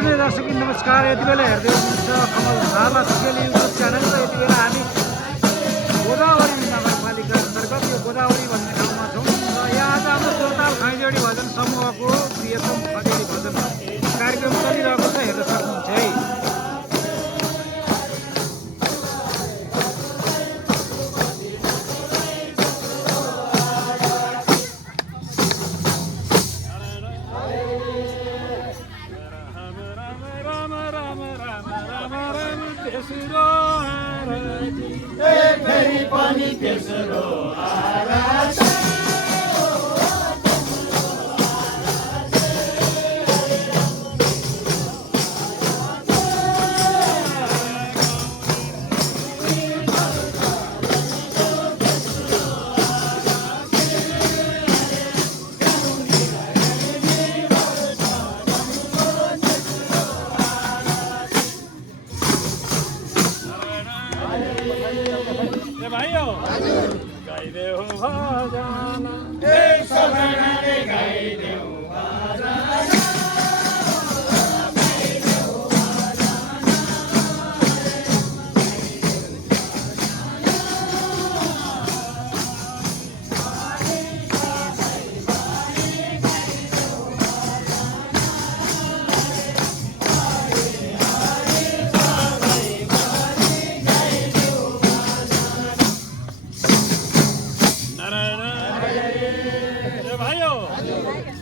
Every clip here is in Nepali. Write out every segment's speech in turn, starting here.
आदरणीय दर्शक नमस्कार। यति बेला हेर्दै हुनुहुन्छ कमल थापा थुगेली युट्युब च्यानल र यति बेला हामी गोदावरी नगरपालिका अन्तर्गत यो गोदावरी भन्ने ठाउँमा छौँ र यहाँ आज हाम्रो जोरदार खैँजडी भजन समूहको प्रियतम खैँजडी भजन कार्यक्रम चलिरहेको छ, हेर्न सक्नुहुन्छ है। फेरि पनि तेस्रो आराधना गाइदेऊ भजन सबैले गाइदेऊ भजन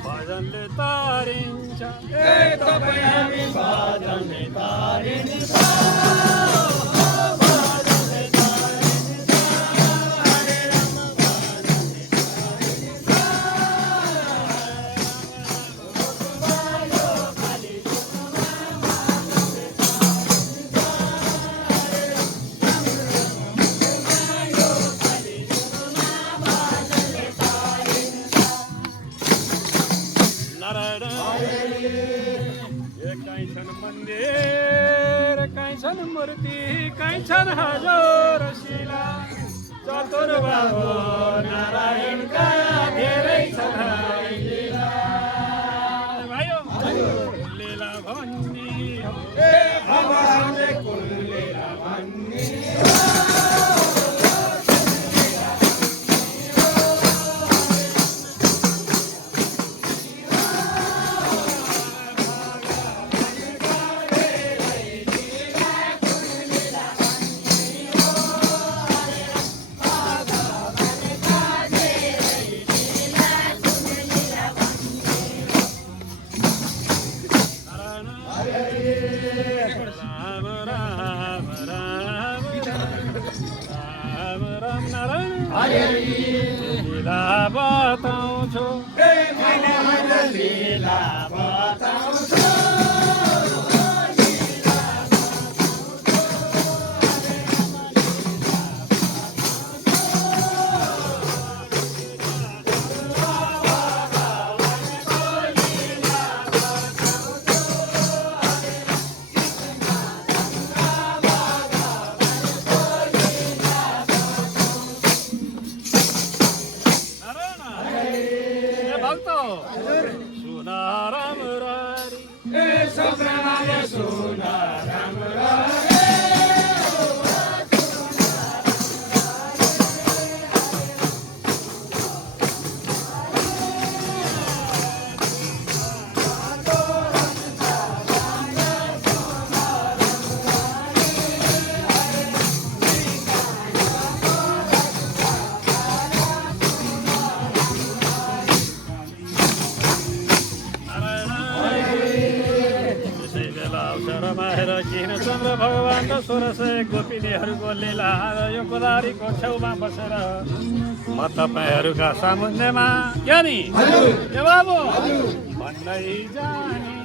भजनले तारिन्छ तपाईँ हामी भजनले तारिन्छ मन्दिर कहीँ छन् मूर्ति कहीँ छन् हजार शिला चतुर बाबु नारायणका धेरै छन् लीला भाइयो लीला भन्ने भगवानले कुन लीला भन्ने लीला बताउँछु लीला बताउँछु सुना रामरारी सबैले सुना रामरारी रमाएर किन चन्द्र भगवान र 1600 गोपिनीहरूको लीला यो गोदावरीको छेउमा बसेर म तपाईँहरूका सामुन्नेमा क्या नि ए बाबु भन्दै जाने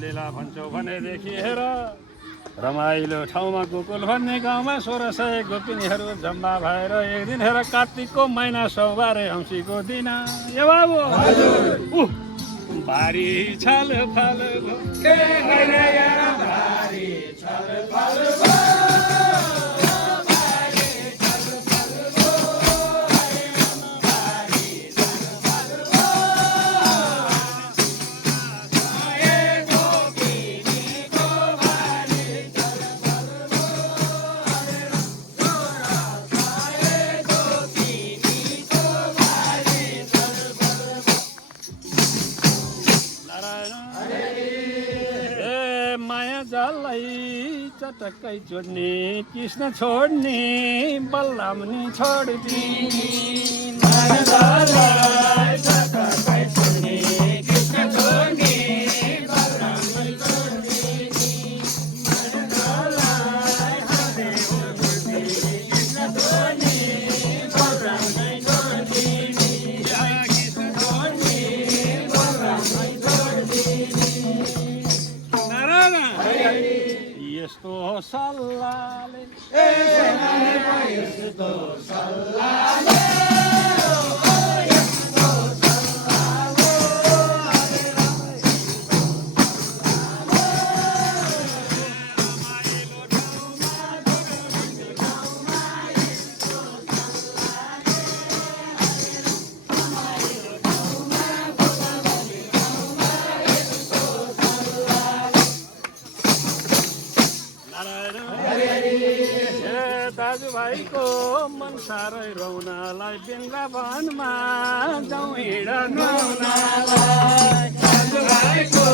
लीला भन्छौ भनेदेखि हेर रमाइलो ठाउँमा गोकुल भन्ने गाउँमा 1600 गोपिनीहरू जम्मा भएर एक दिन हेर कार्तिकको महिना सोमबारे औँसीको दिन ए बाबु भारी छल फल चटक्कै जोड्ने कृष्ण छोड्ने बलरामनी छोड्ने यस्तो सल्लाहले दाजुभाइको मन साह्रै रौनालाई वृन्दावनमा जाउँ हिँड्नलाई दाजुभाइको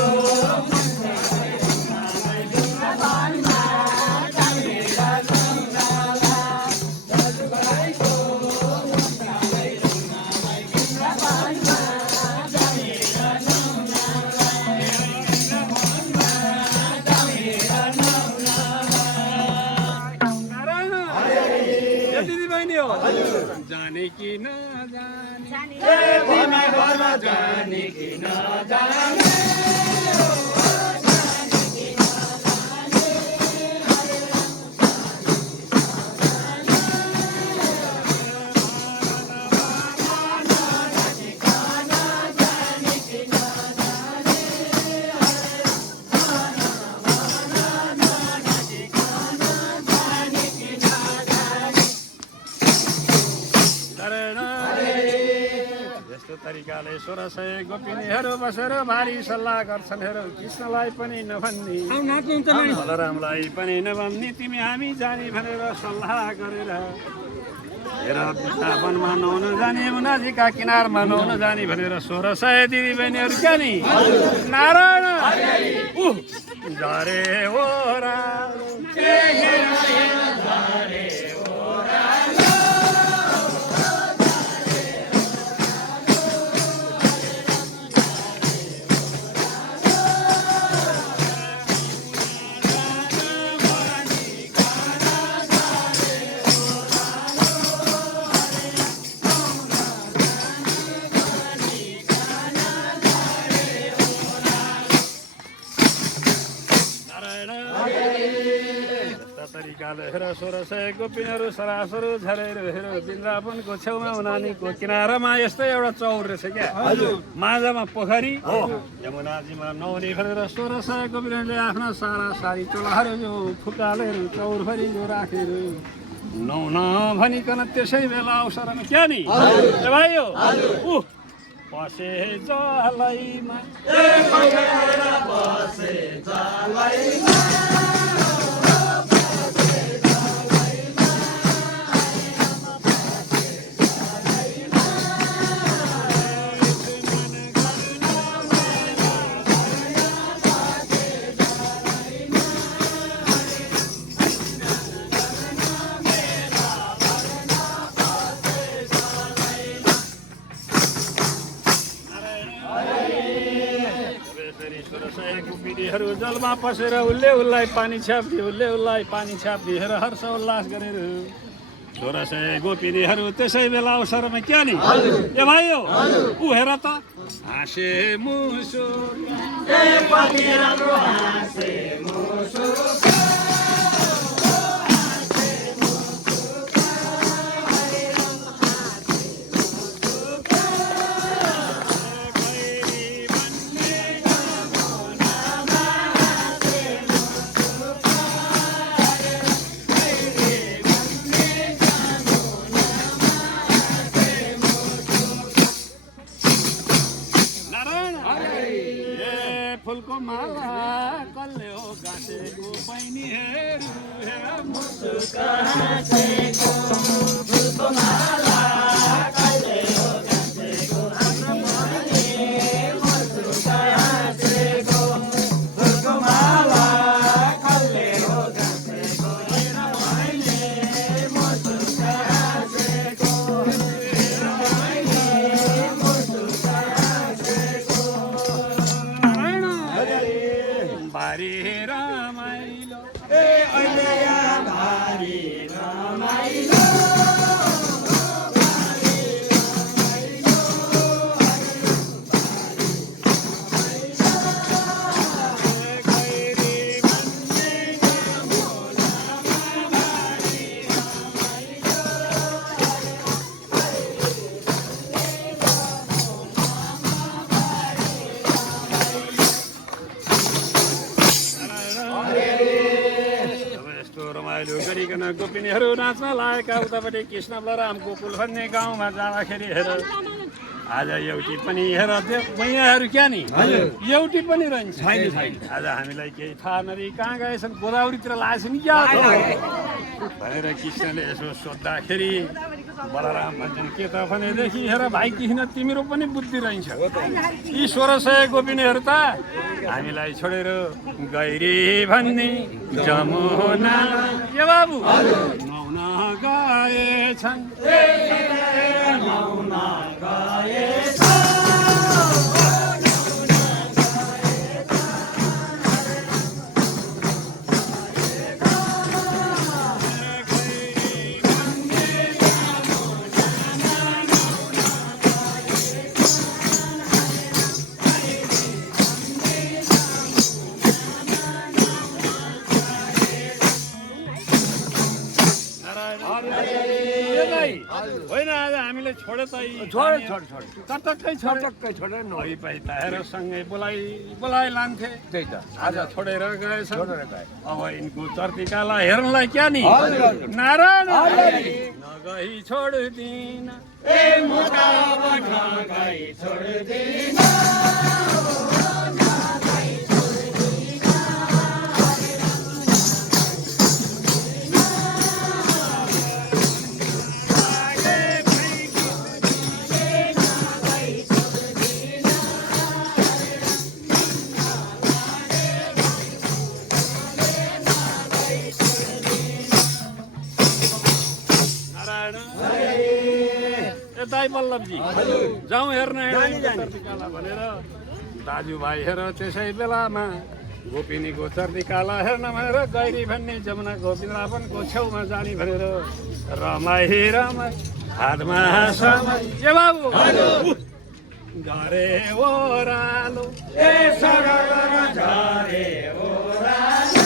जाने कि नजाने जाने कि नजाने तरिकाले 1600 गोपिनीहरू बसेर भारी सल्लाह गर्छन् हेर कृष्णलाई पनि नभन्ने बलरामलाई पनि नभन्ने तिमी हामी जाने भनेर सल्लाह गरेर हेर वृन्दावनमा नुहाउन जाने यमुनाजीका किनारमा नुहाउन जाने भनेर 1600 दिदीबहिनीहरू क्या नि नारायण झरे ओरा तरिकाले हेर 1600 गोपिनीहरू सरासर झरेर हेर वृन्दावनको छेउमा नानीको किनारामा यस्तै एउटा चौर रहेछ क्या माझमा पोखरी यमुनाजीमा नुहाउने भनेर 1600 गोपिनीहरूले आफ्ना सारा सारी चोलाहरू जो फुकालेर चौरभरि जो राखेर नुहाउन भनिकन त्यसै बेला अवसरमा क्या नि ए भाइयो पसे जलैमा जलमा पसेर उसले उसलाई पानी छ्याप्दिए उसले उसलाई पानी छ्याप्दिए हेर हर्ष उल्लास गरेर 1600 गोपिनीहरू त्यसै बेला अवसरमा क्या नि ए भाइ ऊ हेर त हाँसे मुसो पति राम्रो हाँसे मुसो फुलको माला कसले हो गाँसेको बहिनीहरू हेर मुसुका हाँसेको फुलको माला कसले हो गाँसेको मुसुका हाँसेको फुलको माला कसले हो गाँसेको हेर मैले मुसुका हाँसेको हेर मैले मुसुका हाँसेको भारी रमाइलो अहिले यहाँ भारी रमाइलो रमाइलो गरिकन गोपिनीहरू नाच्न लागेका उतापट्टि कृष्ण बलराम गोकुल भन्ने गाउँमा जाँदाखेरि हेर आज एउटी पनि हेर त्यो मैयाहरू क्या नि एउटी पनि रहन्छ आज हामीलाई केही थाहा नदी कहाँ गएछन् गोदावरीतिर लागेछन् क्या भनेर कृष्णले यसो सोद्धाखेरि बलराम भन्छन् के त भनेदेखि हेर भाइ किन तिम्रो पनि बुद्धि रहन्छ यी 1600 गोपिनीहरू त हामीलाई छोडेर गैरी भन्ने जमुना के बाबु नुहाउन गएछन् होइन आज हामीले छोडे त चटक्कै छोडे नही पाइ त हेर सँगै बोलाइ लान्थे त्यही त आज छोडेर गएछ अब यिनको चर्तिकालाई हेर्नलाई क्या नि नारायण नगई छोड्दिन ए मोटा नगई छोड्दिन दाई बल्लभजी जाउँ हेर्न चर्तिकाला भनेर दाजुभाइहरू त्यसै बेलामा गोपिनीको चर्तिकाला हेर्न भनेर गैरी भन्ने जमुना गोपीवृन्दावनको छेउमा जाने भनेर रमाई हातमा समाई ए बाबु झरे ओरालो ए सरर झरे ओरालो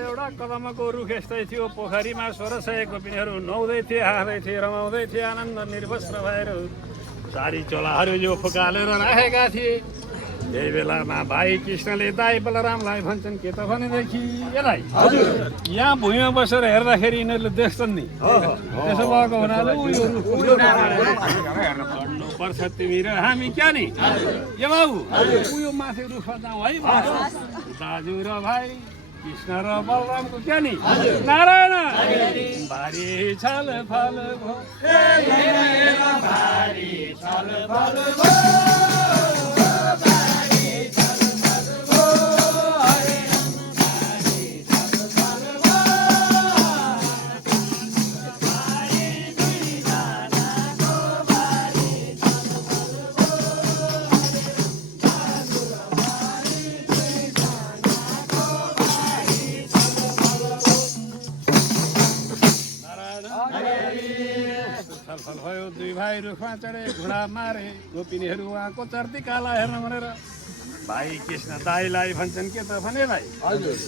एउटा कदमको रुख यस्तै थियो पोखरीमा 1600 गोपिनीहरू नुहाउँदै थिए हाँस्दै थिए रमाउँदै थिए आनन्द निर्वस्त्र भएर सारी चोलाहरू जो फुकालेर राखेका थिए यही बेलामा भाइ कृष्णले दाई बलरामलाई भन्छन् के त भनेदेखि यसलाई यहाँ भुइँमा बसेर हेर्दाखेरि यिनीहरूले देख्छन् नि त्यसो भएको हुनाले पर्छ तिमी र हामी क्या नि ए बाबु उयो माथि रुखमा जाउँ है दाजु र भाइ कृष्ण र बलरामको क्या नि नारायण भारी छल फल भयो दुई भाइ रुखमा चढे घुँडा मारे गोपिनीहरू उहाँको चर्ती काला हेर्न भनेर भाइ कृष्ण दाईलाई भन्छन् के त भने भाइ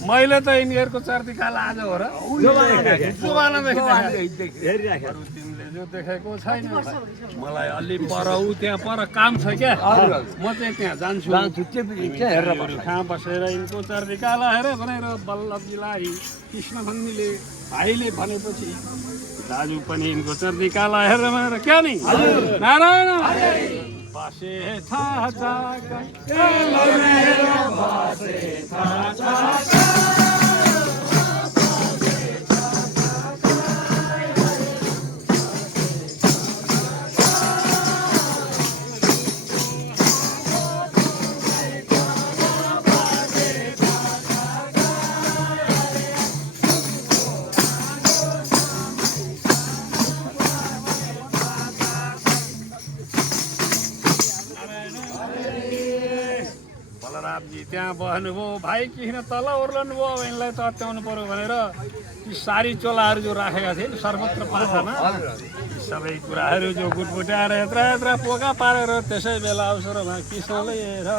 मैले त यिनीहरूको चर्ती काला आज हो र तिमीले जो देखेको छैन मलाई अलि पर त्यहाँ पर काम छ क्या म चाहिँ त्यहाँ जान्छु कहाँ बसेर यिनको चर्ती काला हेर भनेर बल्लभजीलाई कृष्ण भन्नेले भाइले भनेपछि दाजु पनि यिनको चर्ती काला हेर भनेर क्या नि नारायण बसे थाहा बलरामजी त्यहाँ बस्नुभयो भाइ किन तल ओर्लनु भयो यिनलाई त अत्याउनु पर्यो भनेर ती सारी चोलाहरू जो राखेका थिए सर्वत्र पाखामा सबै कुराहरू जो गुटमुटाएर यत्रा यत्रा पोका पारेर त्यसै बेला अवसरमा कृष्णले हेर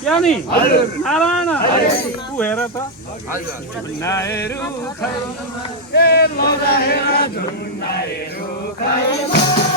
क्या नि नारायण ऊ हेर त झुन्डाहरू खै ए लगाएर झुन्डाहरू खै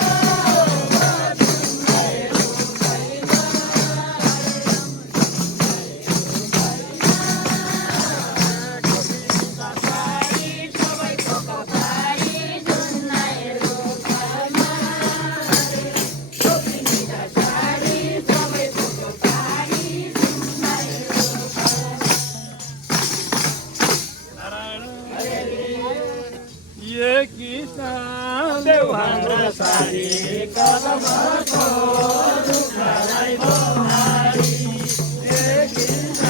कृष्ण देव हाम्रो सारी कदमको रुखलाई बहारी कृष्ण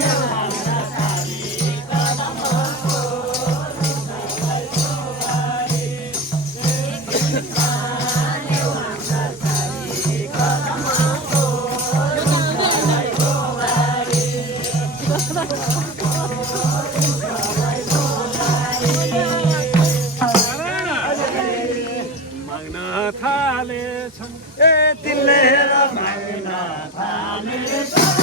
देव हाम्रो सारी कदमको रुखलाई बहारी कृष्ण देव हाम्रो सारी कदमको रुखलाई बहारी थालेछन् ए तिनले हेर माग्न थालेछन्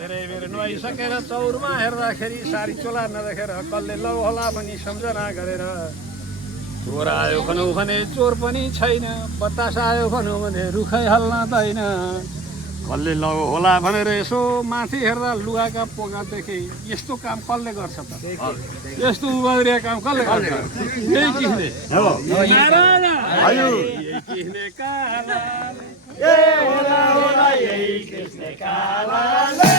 धेरै बेर नुहाइसकेर चौरमा हेर्दाखेरि सारी चोला नदेखेर कसले लौ होला भनी सम्झना गरेर चोर आयो भनौँ भने चोर पनि छैन बतास आयो भनौँ भने रुखै हल्लाँदैन कसले लौ होला भनेर यसो माथि हेर्दा लुगाका पोका देखे यस्तो काम कसले गर्छ त यस्तो उबारिया काम कसले गर्छ यही किस्ने किस्ने काला ए होला होला यही किस्ने कालाले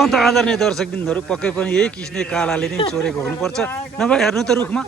अन्त आदरणीय दर्शकबिन्दुहरू पक्कै पनि यही किस्ने कालाले नै चोरेको हुनुपर्छ नभए हेर्नु त रुखमा